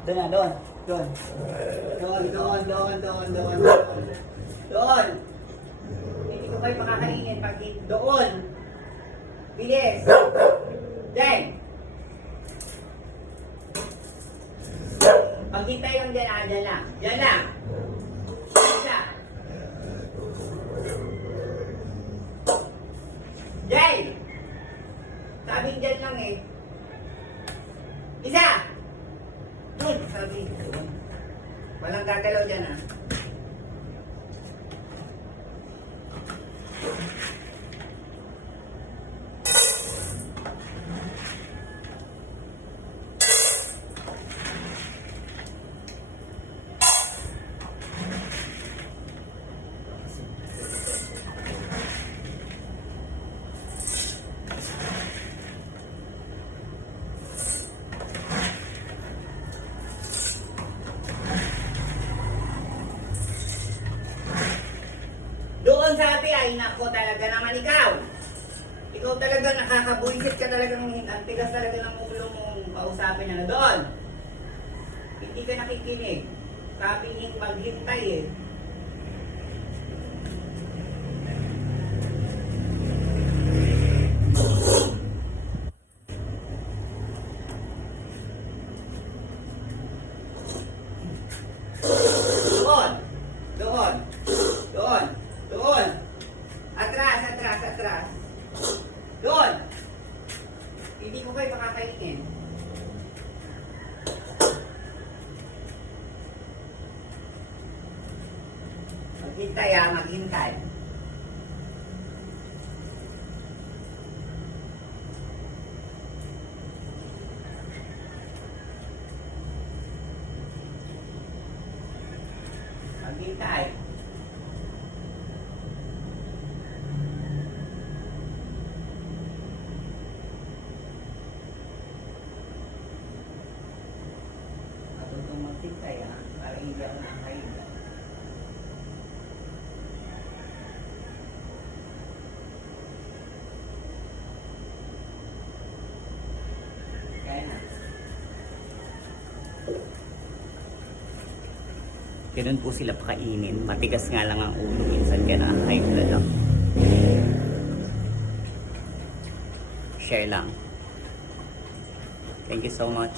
Doon na, doon. Doon. Doon. Hindi ko kayo makakainin pag doon. Bilis. Then. Paghintay lang dyan, dyan lang. Dyan lang. Isa. Jay! Sabi dyan lang eh. Isa! Doon, sabi. Walang gagalaw dyan ah. Doon sabi ay nako talaga naman ikaw. Ikaw talaga nakakabuisit ka talaga ng ang tigas talaga ng ulo mong kausapin na doon. Hindi ka nakikinig. Sabi niyang maghintay eh. Doon. Doon. Doon. Doon. Atras, atras, atras. Doon. Hindi ko kayo makakainin. Maghintay ah, maghintay. Maghintay. Matutong maghintay ah, para hindi ako nakakahiga. Kaya na. Ganun po sila pakainin. Matigas nga lang ang ulo. Minsan ka nakakain na lang. Share lang. Thank you so much.